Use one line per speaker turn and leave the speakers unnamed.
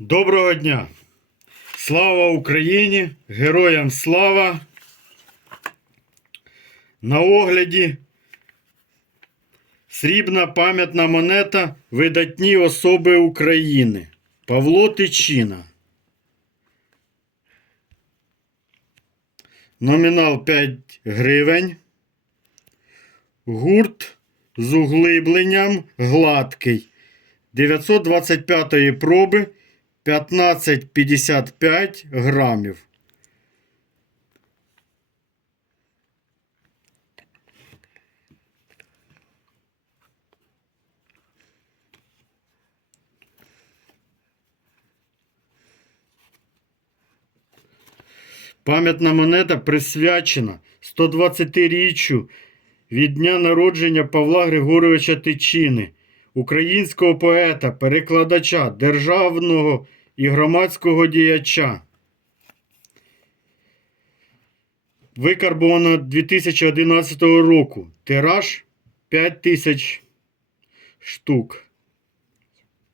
Доброго дня! Слава Україні! Героям слава! На огляді срібна пам'ятна монета видатні особи України. Павло Тичина. Номінал 5 гривень. Гурт з углибленням гладкий. 925 проби 15,55 грамів. Пам'ятна монета присвячена 120-річчю від дня народження Павла Григоровича Тичини, українського поета, перекладача, державного і громадського діяча. Викарбовано 2011 року. Тираж 5 тисяч штук.